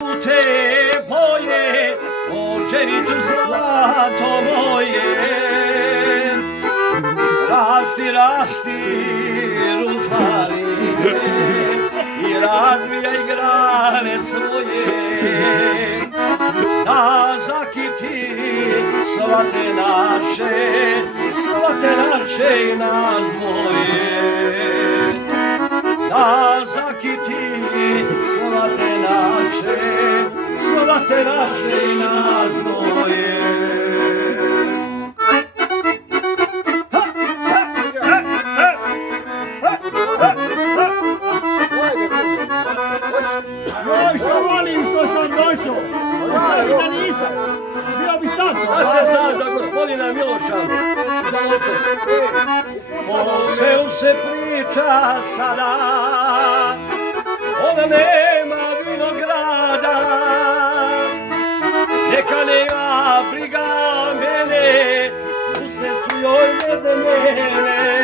te boje, ovčenicu zlato moje. Rasti, rasti, ružarine, i razvijaj grane svoje. Da zakiti svate naše i nas dvoje. Da zakiti svate naše i nas dvoje. Joj, što volim što sam došao. Ostavi da nisam. Bio bi sad. Da se zna za gospodina Miloša, za oca. Po selu se priča sada, ona nema vinograda. Neka nema briga mene, usne su joj jedne njene.